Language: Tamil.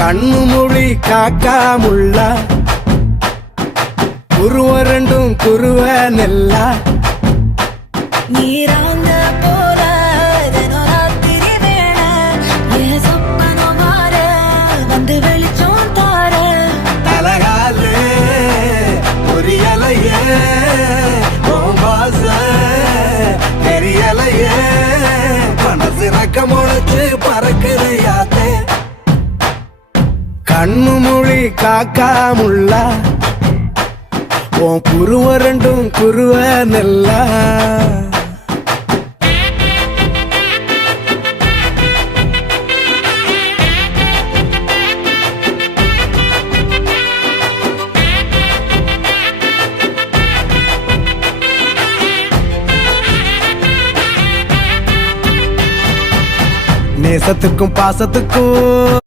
கண்ணு மொழி காக்காமுள்ள குருவ ரெண்டும் குருவ நெல்லா நீராங்க போல தினராத்திரி வேண என் சொப்பனம் மாற வந்து வெளிச்சம் தார தலகாலே பொரியலையே ஓம்பாச தெரியலையே மனசு ரக்க முளைச்சு பறக்குறையாத்தே கண்ணு மொழி காக்காமுள்ள உன் குருவ ரெண்டும் குருவ நெல்லா நேசத்துக்கும் பாசத்துக்கும்